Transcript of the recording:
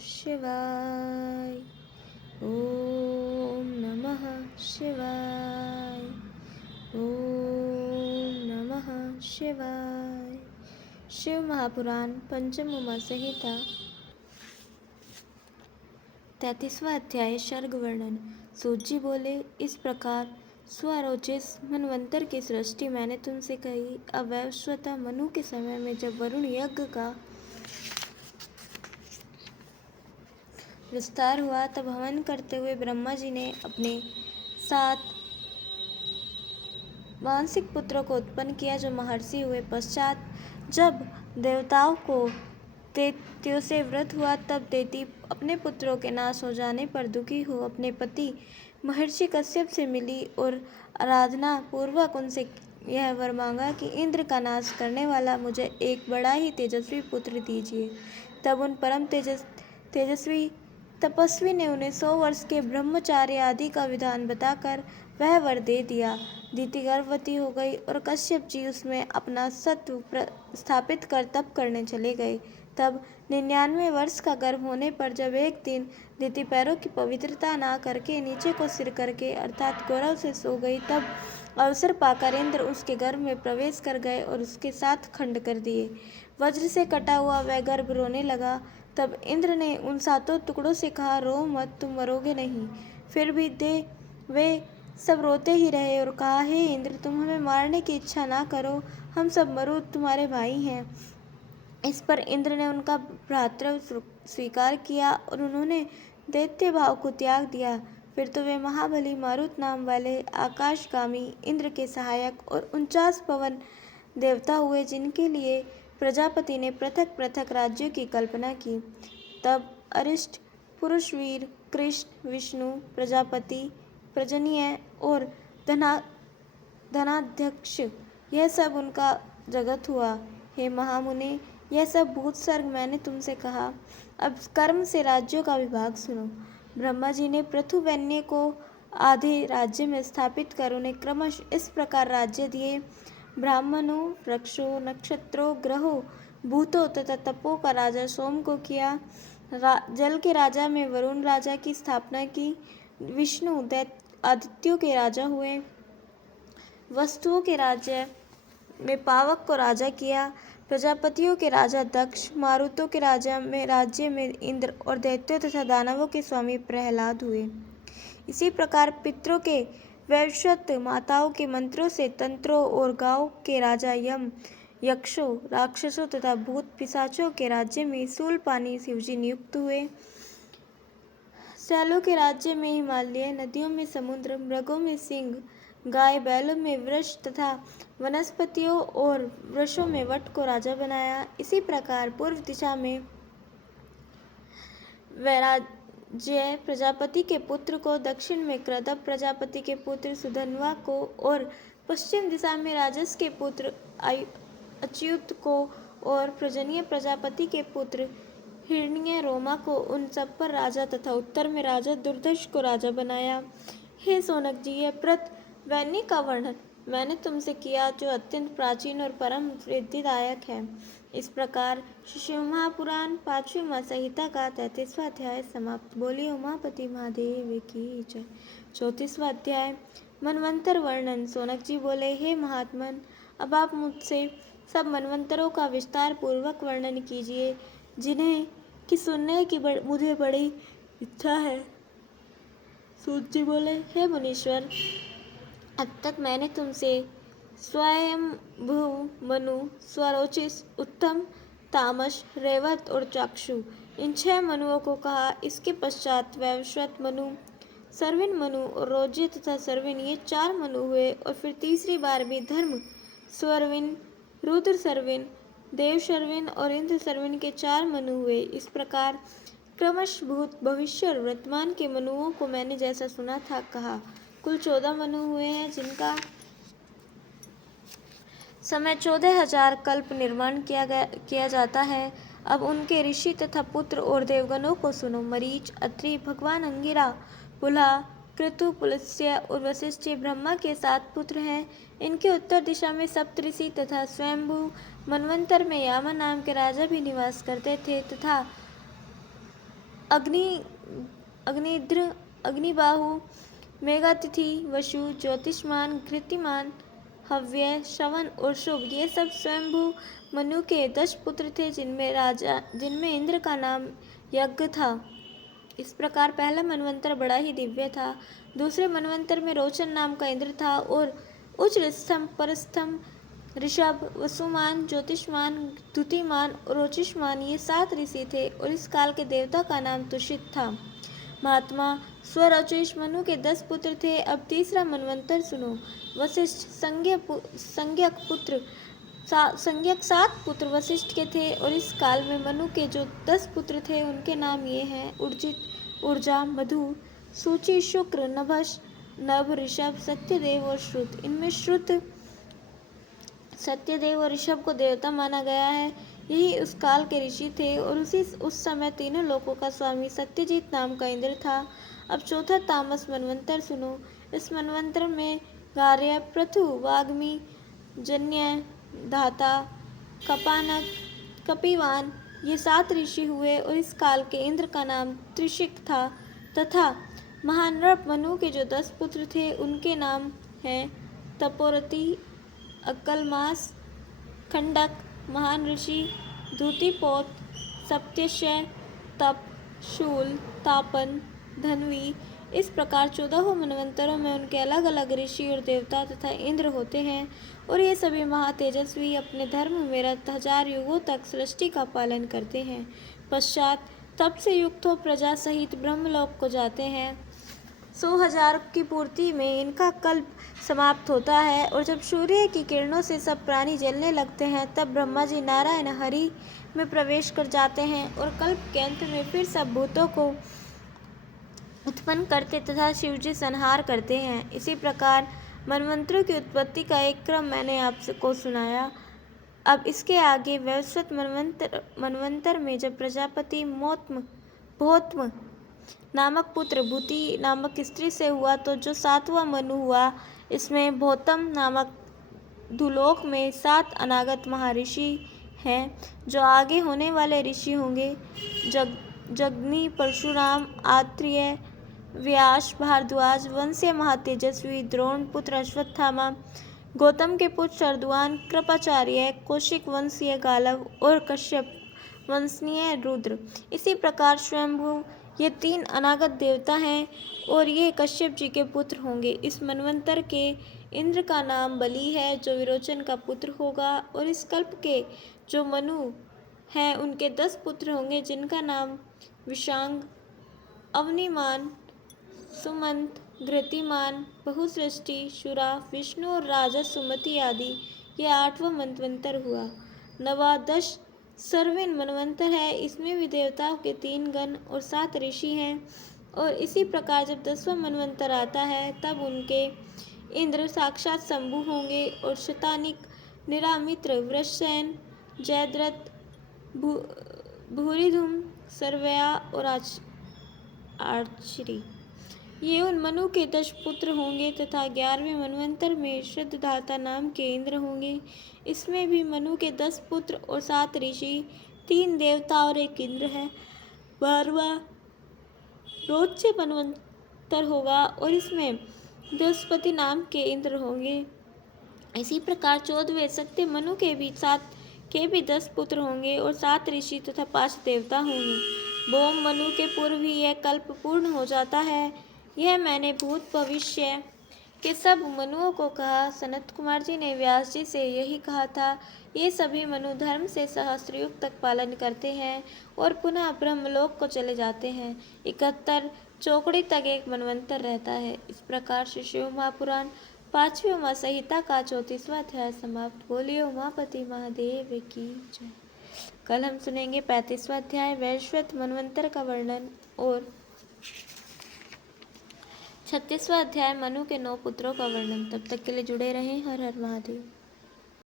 शिवाय। ओम नमः शिवाय। ओम नमः शिवाय। शिव महापुराण पंचम उमा संहिता 33वां अध्याय सर्ग वर्णन। सूत जी बोले, इस प्रकार स्वरोचिस मनवंतर की सृष्टि मैंने तुमसे कही। अब वैवस्वत मनु के समय में जब वरुण यज्ञ का विस्तार हुआ तब हवन करते हुए ब्रह्मा जी ने अपने 7 मानसिक पुत्रों को उत्पन्न किया जो महर्षि हुए। पश्चात जब देवताओं को दैत्यों से व्रत हुआ तब दैत्य अपने पुत्रों के नाश हो जाने पर दुखी हो अपने पति महर्षि कश्यप से मिली और आराधना पूर्वक उनसे यह वर मांगा कि इंद्र का नाश करने वाला मुझे एक बड़ा ही तेजस्वी पुत्र दीजिए। तब उन परम तेजस्वी तपस्वी ने उन्हें 100 वर्ष के ब्रह्मचार्य आदि का विधान बताकर वह वर दे दिया। दीति गर्भवती हो गई और कश्यप जी उसमें अपना सत्व स्थापित कर तप करने चले गए। तब 99 वर्ष का गर्भ होने पर जब एक दिन दीति पैरों की पवित्रता ना करके नीचे को सिर करके अर्थात गौरव से सो गई, तब अवसर पाकर इंद्र उसके गर्भ में प्रवेश कर गए और उसके 7 खंड कर दिए। वज्र से कटा हुआ वह गर्भ रोने लगा। तब इंद्र ने उन 7 टुकड़ों से कहा, रो मत, तुम मरोगे नहीं। फिर भी वे सब रोते ही रहे और कहा, हे इंद्र, तुम हमें मारने की इच्छा ना करो, हम सब मरुद तुम्हारे भाई हैं। इस पर इंद्र ने उनका भ्रातृत्व स्वीकार किया और उन्होंने दैत्य भाव को त्याग दिया। फिर तो वे महाबली मारुत नाम वाले आकाशगामी इंद्र के सहायक और 49 पवन देवता हुए, जिनके लिए प्रजापति ने पृथक पृथक राज्यों की कल्पना की। तब अरिष्ट, पुरुषवीर, कृष्ण, विष्णु, प्रजापति, प्रजनीय और धनाध्यक्ष, यह सब उनका जगत हुआ। हे महामुने, यह सब भूत सर्ग मैंने तुमसे कहा। अब कर्म से राज्यों का विभाग सुनो। ब्रह्मा जी ने पृथुवैन्य को आधे राज्य में स्थापित कर उन्हें क्रमश इस प्रकार राज्य दिए। ब्राह्मणों, वृक्षों, नक्षत्रों, ग्रहों, भूतों तथा तपों का राजा सोम को किया। जल के राजा में वरुण राजा की स्थापना की। विष्णु आदित्यों के राजा हुए। वस्तुओं के राज्य में पावक को राजा किया। प्रजापतियों के राजा दक्ष, मारुतों के राज्य में इंद्र और दैत्यों तथा दानवों के स्वामी प्रहलाद हुए। इसी प्रकार पितरों के वैवस्वत, माताओं के मंत्रों से तंत्रों और गांवों के राजा यम, यक्षों, राक्षसों तथा भूत पिशाचों के राज्य में शूलपाणी शिवजी नियुक्त हुए। शैलों के राज्य में हिमालय, नदियों में समुद्र, मृगों में सिंह, गाय बैलों में वृष तथा वनस्पतियों और वृक्षों में वट को राजा बनाया। इसी प्रकार पूर्व दिशा में वैराज्य प्रजापति के पुत्र को, दक्षिण में क्रदब प्रजापति के पुत्र सुधन्वा को और पश्चिम दिशा में राजस के पुत्र अच्युत को और प्रजनीय प्रजापति के पुत्र हिरण्य रोमा को उन सब पर राजा तथा उत्तर में राजा दुर्धर्ष को राजा बनाया। हे सोनक जी, यह पृथ्वैन्य का वर्णन मैंने तुमसे किया जो अत्यंत प्राचीन और परम वृद्धिदायक है। इस प्रकार शिव महापुराण 5वीं उमा संहिता का 33वां अध्याय समाप्त। बोलिए उमापति महादेव की जय। 34वां अध्याय मनवंतर वर्णन। सोनक जी बोले, हे महात्मन, अब आप मुझसे सब मनवंतरों का विस्तार पूर्वक वर्णन कीजिए, जिन्हें कि सुनने की मुझे बड़ी इच्छा है। सूत जी बोले, हे मुनीश्वर, अब तक मैंने तुमसे स्वयंभू, मनु, स्वरोचिस, उत्तम, तामस, रेवत और चाक्षु, इन 6 मनुओं को कहा। इसके पश्चात वैवस्वत मनु, सर्विन मनु और रोज्य तथा सर्विन, ये 4 मनु हुए। और फिर तीसरी बार भी धर्म सर्विन, रुद्र सर्विन, देव सर्विन और इंद्र सर्विन के 4 मनु हुए। इस प्रकार क्रमश भूत, भविष्य और वर्तमान के मनुओं को मैंने जैसा सुना था कहा। कुल 14 मनु हुए हैं, जिनका समय 14,000 कल्प निर्माण किया जाता है। अब उनके ऋषि तथा पुत्र और देवगणों को सुनो। मरीच, अत्रि, भगवान अंगिरा, पुलह, क्रतु, पुलस्त्य और वशिष्ठ ब्रह्मा के 7 पुत्र हैं। इनके उत्तर दिशा में सप्तऋषि तथा स्वयंभू मनवंतर में यामा नाम के राजा भी निवास करते थे तथा अग्नि अग्निद्र, अग्निबाहु, मेघातिथि, वसु, ज्योतिष्मान, घृतिमान, हव्य, श्रवण और शुभ, ये सब स्वयंभू मनु के 10 पुत्र थे, जिनमें इंद्र का नाम यज्ञ था। इस प्रकार पहला मनवंतर बड़ा ही दिव्य था। दूसरे मनवंतर में रोचन नाम का इंद्र था और उच्चस्थम, परस्थम, ऋषभ, वसुमान, ज्योतिष्मान, द्युतिमान और रोचिष्मान, ये 7 ऋषि थे और इस काल के देवता का नाम तुषित था। महात्मा स्वरोचिष मनु के 10 पुत्र थे। अब तीसरा मनवंतर सुनो। वशिष्ठ संज्ञक 7 पुत्र वशिष्ठ के थे और इस काल में मनु के जो 10 पुत्र थे उनके नाम ये हैं: उर्जित, ऊर्जा, मधु, सूचि, शुक्र, नभस, नभ, ऋषभ, सत्यदेव और श्रुत। इनमें श्रुत, सत्यदेव और ऋषभ को देवता माना गया है। यही उस काल के ऋषि थे और उस समय तीनों लोकों का स्वामी सत्यजीत नाम का इंद्र था। अब चौथा तामस मनवंतर सुनो। इस मनवंतर में गार्य, पृथु, वाग्मी, जन्य, धाता, कपानक, कपिवान, ये 7 ऋषि हुए और इस काल के इंद्र का नाम त्रिशिक था तथा महानृप मनु के जो 10 पुत्र थे उनके नाम हैं तपोरति, अक्कलमास, खंडक, महान ऋषि, धूतिपोत, सप्तशय, तप, शूल, तापन, धन्वी। इस प्रकार 14 मनवंतरों में उनके अलग अलग ऋषि और देवता तथा इंद्र होते हैं और ये सभी महातेजस्वी अपने धर्म में रत 1000 युगों तक सृष्टि का पालन करते हैं। पश्चात तप से युक्त हो प्रजा सहित ब्रह्मलोक को जाते हैं। 100,000 की पूर्ति में इनका कल्प समाप्त होता है और जब सूर्य की किरणों से सब प्राणी जलने लगते हैं तब ब्रह्मा जी नारायण हरि में प्रवेश कर जाते हैं और कल्प के अंत में फिर सब भूतों को उत्पन्न करते तथा शिवजी संहार करते हैं। इसी प्रकार मनवंतरों की उत्पत्ति का एक क्रम मैंने आपको सुनाया। अब इसके आगे वैवस्वत मनवंतर में जब प्रजापति भोत्म नामक पुत्र भूति नामक स्त्री से हुआ तो जो 7वां मनु हुआ, इसमें भोतम नामक धुलोक में 7 अनागत महर्षि हैं जो आगे होने वाले ऋषि होंगे। जगनी, परशुराम, आत्रेय, व्यास, भारद्वाज, वंशीय महातेजस्वी, द्रोण पुत्र अश्वत्थामा, गौतम के पुत्र शरद्वान, कृपाचार्य, कौशिक वंशीय गालव और कश्यप वंशीय रुद्र। इसी प्रकार स्वयंभू ये 3 अनागत देवता हैं और ये कश्यप जी के पुत्र होंगे। इस मनवंतर के इंद्र का नाम बलि है जो विरोचन का पुत्र होगा और इस कल्प के जो मनु हैं उनके 10 पुत्र होंगे जिनका नाम विशांग, अवनिमान, सुमंत, घृतिमान, बहुसृष्टि, शुरा, विष्णु और राजा सुमति आदि। यह 8वां मनवंतर हुआ। 9वां सर्विन मनवंतर है। इसमें भी देवताओं के 3 गण और 7 ऋषि हैं और इसी प्रकार जब 10वां मनवंतर आता है तब उनके इंद्र साक्षात शंभु होंगे और शतानिक, निरामित्र, वृषसेन, जयद्रथ, भूरिधुम, सर्वया और आर्चरी, ये उन मनु के 10 पुत्र होंगे तथा 11वें मनवंतर में श्रद्धधाता नाम के इंद्र होंगे। इसमें भी मनु के 10 पुत्र और 7 ऋषि, 3 देवता और 1 इंद्र है। 12वां रोच्य मनवंतर होगा और इसमें बृहस्पति नाम के इंद्र होंगे। इसी प्रकार 14वें सत्य मनु के भी 10 पुत्र होंगे और 7 ऋषि तथा 5 देवता होंगे। बोम मनु के पूर्व ही यह कल्प पूर्ण हो जाता है। यह मैंने भूत भविष्य के सब मनुओं को कहा। सनत कुमार जी ने व्यास जी से यही कहा था। ये सभी मनु धर्म से सहस्रयुग तक पालन करते हैं और पुनः ब्रह्मलोक को चले जाते हैं। 71 चौकड़ी तक एक मनवंतर रहता है। इस प्रकार श्री शिव महापुराण 5वीं उमा संहिता का 34वां अध्याय समाप्त। बोलिए उमापति महादेव की जय। कल हम सुनेंगे 35वां अध्याय वैवस्वत मनवंतर का वर्णन और 36वां अध्याय मनु के 9 पुत्रों का वर्णन। तब तक के लिए जुड़े रहें। हर हर महादेव।